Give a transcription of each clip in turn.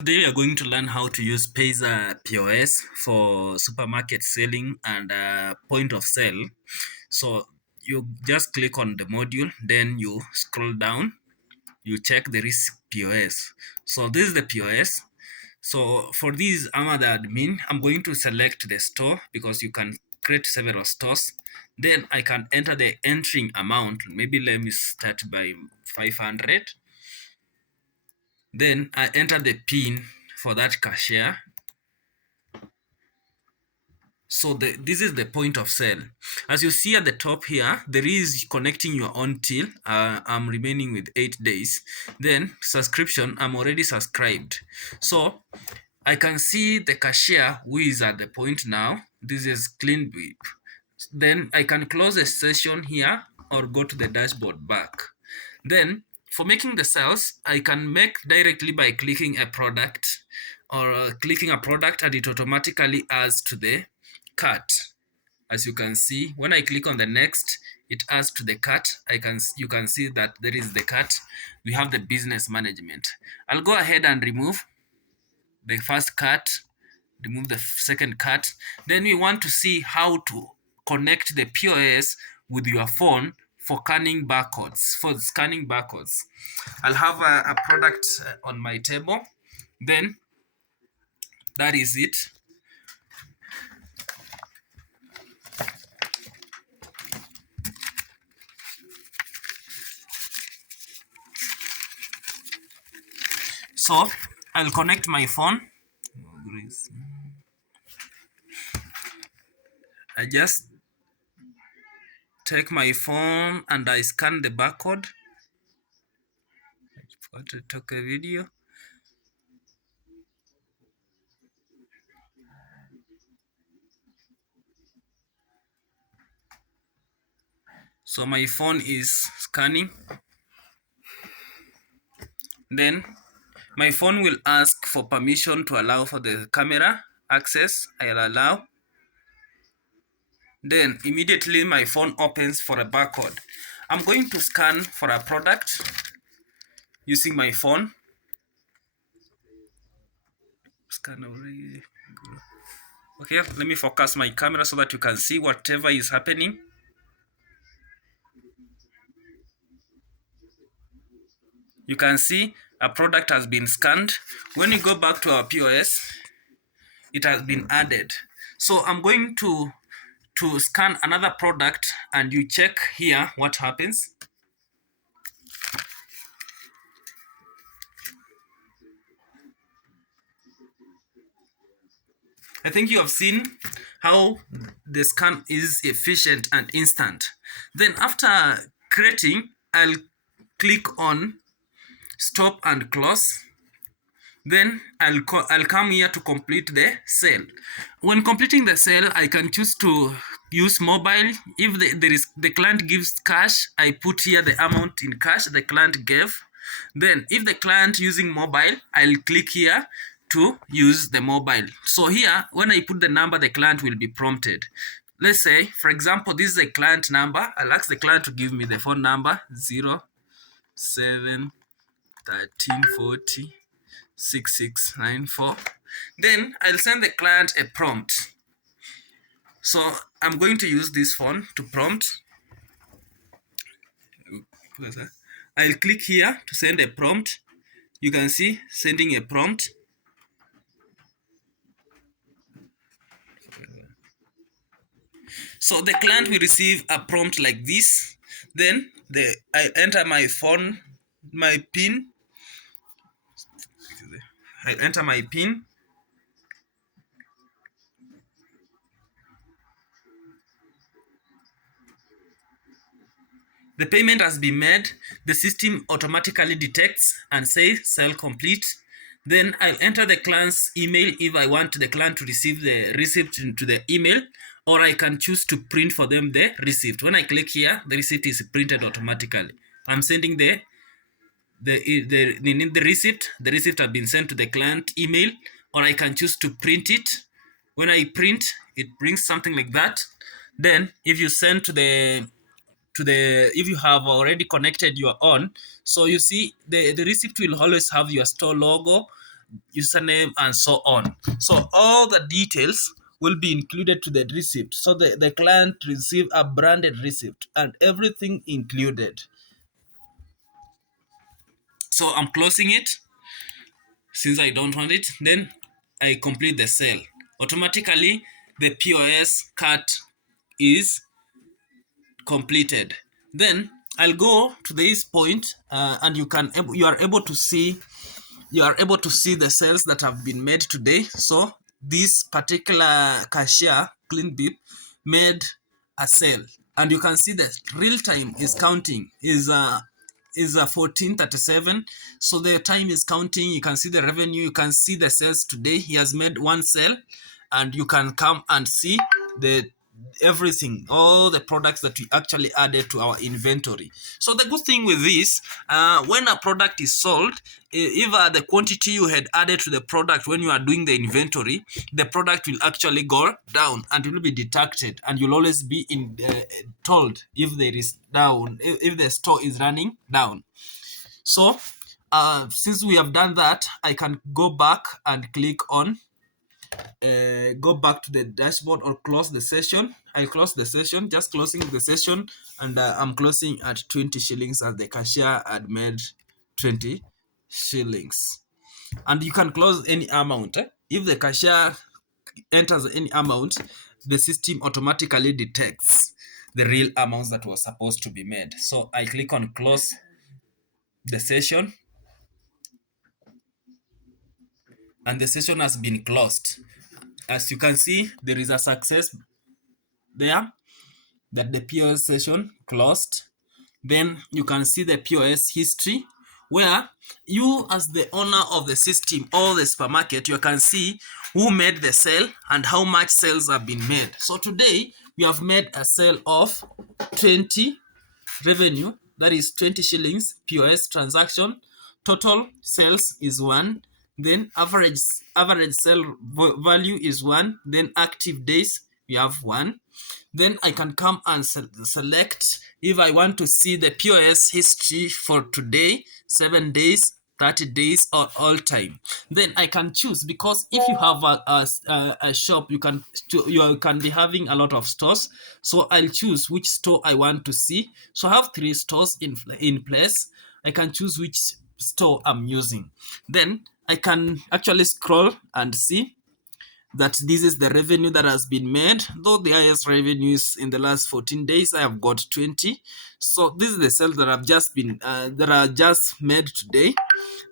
Today we are going to learn how to use Payzaapi POS for supermarket selling and point of sale. So you just click on the module, then you scroll down, you check the risk POS. So this is the POS. So for this, I'm the admin. I'm going to select the store because you can create several stores. Then I can enter the entering amount. Maybe let me start by 500. Then I enter the PIN for that cashier. So this is the point of sale. As you see at the top here, there is connecting your own till. I'm remaining with 8 days. Then subscription, I'm already subscribed. So I can see the cashier who is at the point now. This is clean whip. Then I can close a session here or go to the dashboard back. Then for making the sales, I can make directly by clicking a product or clicking a product, and it automatically adds to the cart. As you can see, when I click on the next, it adds to the cart. You can see that there is the cart. We have the business management. I'll go ahead and remove the first cart, remove the second cart. Then we want to see how to connect the POS with your phone for scanning barcodes. I'll have a product on my table. Then that is it. So I'll connect my phone. I just take my phone and I scan the barcode. I forgot to take a video. So my phone is scanning. Then my phone will ask for permission to allow for the camera access. I'll allow. Then immediately my phone opens for a barcode. I'm going to scan for a product using my phone. Scan already. Okay, let me focus my camera so that you can see whatever is happening. You can see a product has been scanned. When you go back to our POS, it has been added. So I'm going to scan another product and you check here what happens. I think you have seen how the scan is efficient and instant. Then after creating, I'll click on stop and close. Then I'll come here to complete the sale. When completing the sale, I can choose to use mobile. If the client gives cash, I put here the amount in cash the client gave. Then if the client using mobile, I'll click here to use the mobile. So here, when I put the number, the client will be prompted. Let's say, for example, this is a client number. I'll ask the client to give me the phone number 07 1340 6694. Then I'll send the client a prompt. So I'm going to use this phone to prompt. I'll click here to send a prompt. You can see sending a prompt. So the client will receive a prompt like this. Then I enter my phone, my PIN. I enter my PIN. The payment has been made. The system automatically detects and says sell complete. Then I'll enter the client's email if I want the client to receive the receipt into the email, or I can choose to print for them the receipt. When I click here, the receipt is printed automatically. I'm sending the receipt. The receipt has been sent to the client email, or I can choose to print it. When I print, it brings something like that. Then if you send to the if you have already connected your own, so you see the receipt will always have your store logo, username, and so on. So all the details will be included to the receipt. So the client receive a branded receipt and everything included. So I'm closing it since I don't want it. Then I complete the sale. Automatically, the POS card is completed. Then I'll go to this point, and you are able to see the sales that have been made today. So this particular cashier clean bip made a sale, and you can see that real time is counting is 14:37. So the time is counting. You can see the revenue, you can see the sales today. He has made one sale, and you can come and see the everything, all the products that we actually added to our inventory. So the good thing with this, when a product is sold, if the quantity you had added to the product when you are doing the inventory, the product will actually go down and it will be detected, and you'll always be told if there is down, if the store is running down. So since we have done that, I can go back and click on go back to the dashboard or close the session. I close the session, just closing the session, and I'm closing at 20 shillings as the cashier had made 20 shillings. And you can close any amount. If the cashier enters any amount, the system automatically detects the real amounts that was supposed to be made. So I click on close the session, and the session has been closed. As you can see, there is a success there that the POS session closed. Then you can see the POS history, where you as the owner of the system or the supermarket, you can see who made the sale and how much sales have been made. So today we have made a sale of 20 revenue, that is 20 shillings POS transaction. Total sales is 1. Then average sale value is 1. Then active days we have 1. Then I can come and select if I want to see the POS history for today, 7 days, 30 days, or all time. Then I can choose, because if you have a shop, you can be having a lot of stores. So I'll choose which store I want to see. So I have 3 stores in place. I can choose which store I'm using. Then I can actually scroll and see that this is the revenue that has been made. Though the highest revenues in the last 14 days, I have got 20. So this is the sales that have just been that are just made today.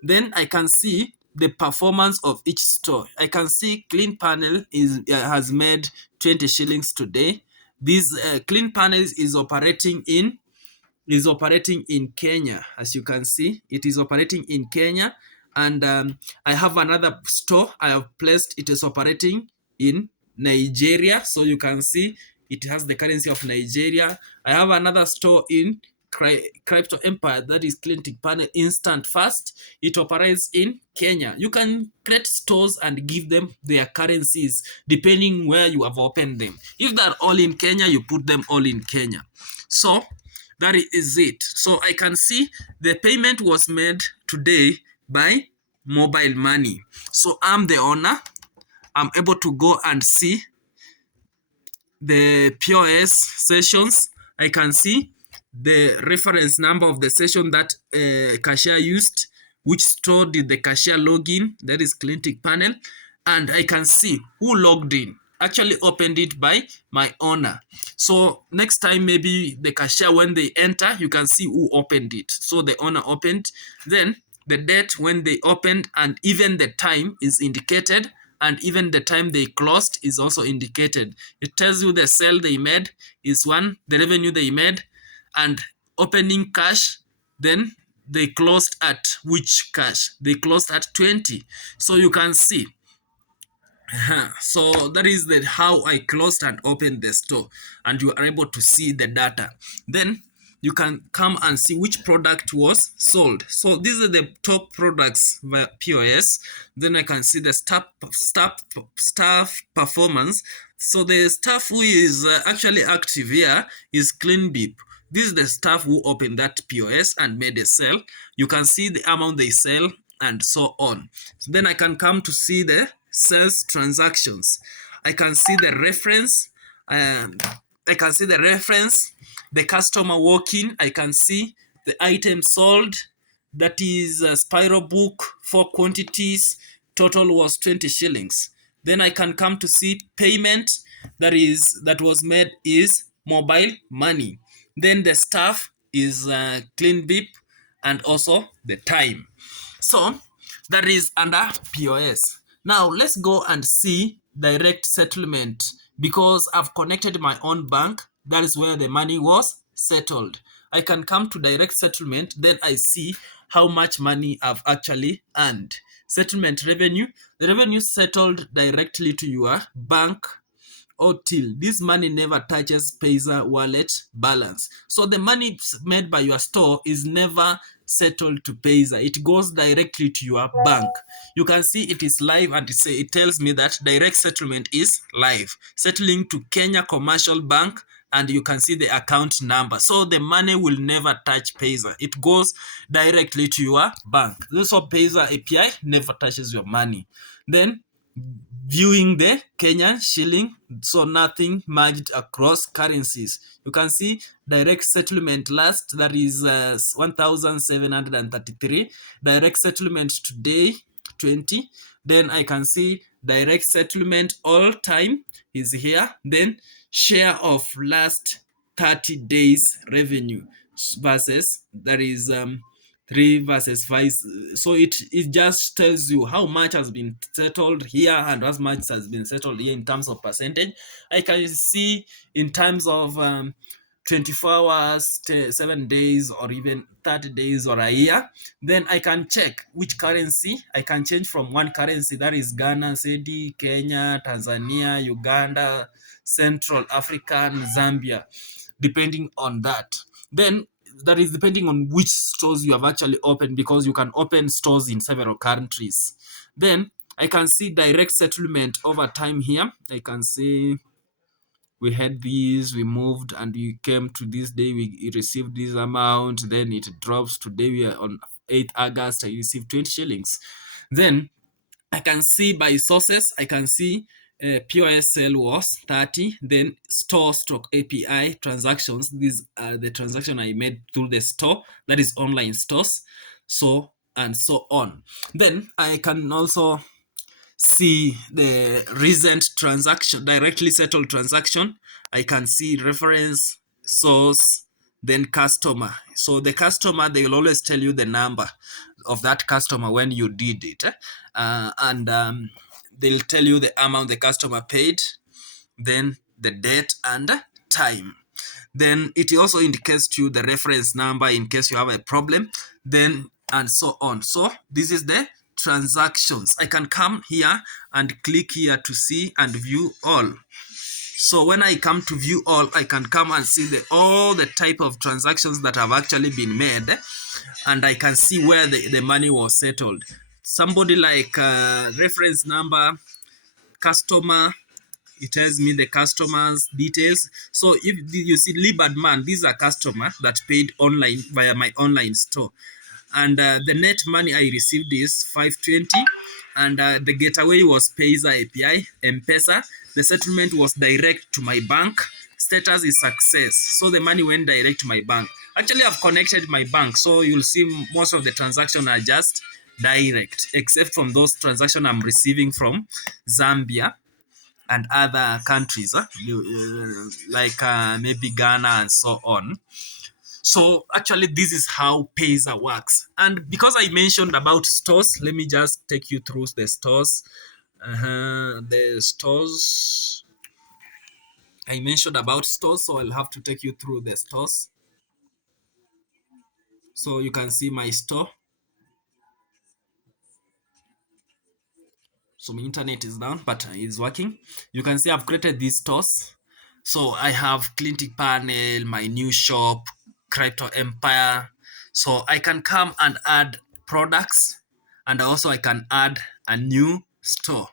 Then I can see the performance of each store. I can see Clean Panel has made 20 shillings today. This Clean Panels is operating in Kenya. As you can see, it is operating in Kenya. And I have another store I have placed. It is operating in Nigeria. So you can see it has the currency of Nigeria. I have another store in Crypto Empire, that is Clinic Panel Instant Fast. It operates in Kenya. You can create stores and give them their currencies depending where you have opened them. If they're all in Kenya, you put them all in Kenya. So that is it. So I can see the payment was made today by mobile money. So I'm the owner. I'm able to go and see the POS sessions. I can see the reference number of the session that cashier used, which store did the cashier log in, that is Clinic Panel, and I can see who logged in, actually opened it by my owner. So next time, maybe the cashier, when they enter, you can see who opened it. So the owner opened, then the date when they opened, and even the time is indicated, and even the time they closed is also indicated. It tells you the sale they made is 1, the revenue they made, and opening cash. Then they closed at which cash? They closed at 20. So you can see. So that is how I closed and opened the store, and you are able to see the data. Then you can come and see which product was sold. So these are the top products via POS. Then I can see the staff performance. So the staff who is actually active here is Clean Beep. This is the staff who opened that POS and made a sale. You can see the amount they sell and so on. So then I can come to see the sales transactions. I can see the reference. Um, I can see the reference, the customer walk-in. I can see the item sold. That is a spiral book, 4 quantities. Total was 20 shillings. Then I can come to see payment that was made is mobile money. Then the staff is clean bip and also the time. So that is under POS. Now let's go and see direct settlement because I've connected my own bank. That is where the money was settled. I can come to direct settlement, then I see how much money I've actually earned. Settlement revenue, the revenue settled directly to your bank or till. This money never touches Payza wallet balance. So the money made by your store is never settled to Payza. It goes directly to your bank. You can see it is live and it tells me that direct settlement is live. Settling to Kenya Commercial Bank, and you can see the account number. So the money will never touch Payza. It goes directly to your bank. So Payza API never touches your money. Then viewing the Kenyan shilling, so nothing merged across currencies. You can see direct settlement last, that is 1,733. Direct settlement today, 20. Then I can see direct settlement all time is here. Then share of last 30 days revenue versus, that is 3 versus 5. So it just tells you how much has been settled here and how much has been settled here in terms of percentage. I can see in terms of 24 hours, 7 days, or even 30 days or a year. Then I can check which currency I can change from one currency, that is Ghana, Cedi, Kenya, Tanzania, Uganda, Central African, Zambia, depending on that. Then that is depending on which stores you have actually opened, because you can open stores in several countries. Then I can see direct settlement over time here. I can see we had these, we moved, and we came to this day, we received this amount, then it drops. Today we are on 8th August, I received 20 shillings. Then I can see by sources, I can see POS sale was 30, then store stroke API transactions. These are the transaction I made through the store, that is online stores, so and so on. Then I can also see the recent transaction, directly settled transaction. I can see reference, source, then customer. So the customer, they will always tell you the number of that customer when you did it. And they'll tell you the amount the customer paid, then the date and time. Then it also indicates to you the reference number in case you have a problem, then and so on. So this is the transactions. I can come here and click here to see and view all. So when I come to view all, I can come and see all the type of transactions that have actually been made, and I can see where the money was settled. Somebody like reference number, customer, it tells me the customers details. So if you see Libad Man, these are customers that paid online via my online store, and the net money I received is 520, and the getaway was Payza API, M-Pesa. The settlement was direct to my bank. Status is success, so the money went direct to my bank. Actually, I've connected my bank, so you'll see most of the transactions are just direct, except from those transactions I'm receiving from Zambia and other countries, like maybe Ghana and so on. So actually, this is how Payza works. And because I mentioned about stores, let me just take you through the stores. The stores, I mentioned about stores, so I'll have to take you through the stores. So you can see my store. So my internet is down, but it's working. You can see I've created these stores. So I have Clintic Panel, my new shop, Crypto Empire. So I can come and add products, and also I can add a new store.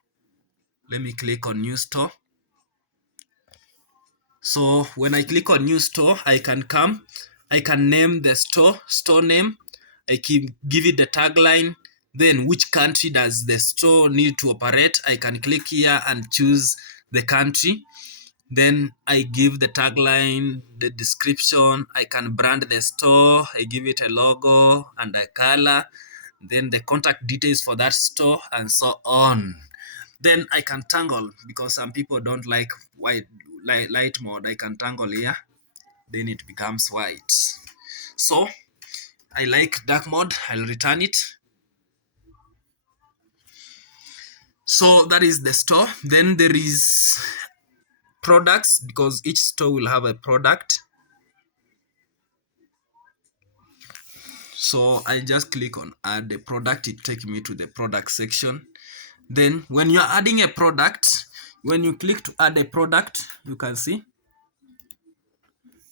Let me click on new store. So when I click on new store, I can come, I can name the store name. I can give it the tagline, Then which country does the store need to operate? I can click here and choose the country. Then I give the tagline, the description. I can brand the store. I give it a logo and a color. Then the contact details for that store and so on. Then I can tangle because some people don't like white light mode. I can tangle here. Then it becomes white. So I like dark mode. I'll return it. So that is the store. Then there is products, because each store will have a product. So I just click on add a product. It takes me to the product section. Then when you're adding a product, when you click to add a product, you can see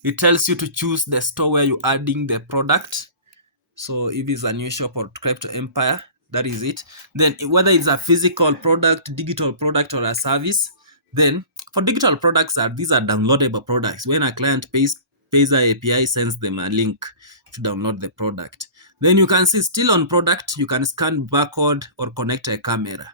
it tells you to choose the store where you're adding the product. So if it's a new shop or crypto empire, that is it. Then whether it's a physical product, digital product, or a service. Then for digital products, these are downloadable products. When a client Payzaapi API sends them a link to download the product. Then you can see still on product, you can scan barcode or connect a camera.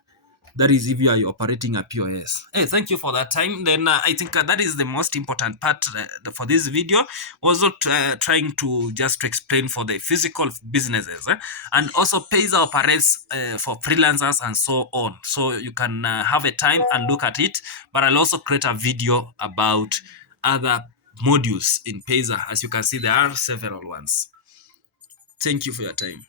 That is if you are operating a POS. Hey, thank you for that time. Then I think that is the most important part for this video. Also trying to just to explain for the physical businesses. And also Payza operates for freelancers and so on. So you can have a time and look at it. But I'll also create a video about other modules in Payza. As you can see, there are several ones. Thank you for your time.